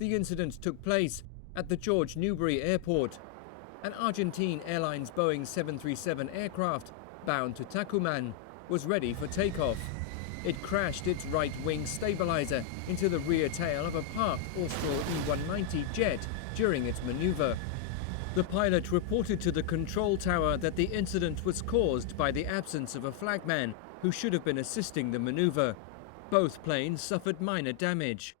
The incident took place at the Jorge Newbery airport. An Argentine Airlines Boeing 737 aircraft bound to Tucuman was ready for takeoff. It crashed its right wing stabilizer into the rear tail of a parked Austral E190 jet during its maneuver. The pilot reported to the control tower that the incident was caused by the absence of a flagman who should have been assisting the maneuver. Both planes suffered minor damage.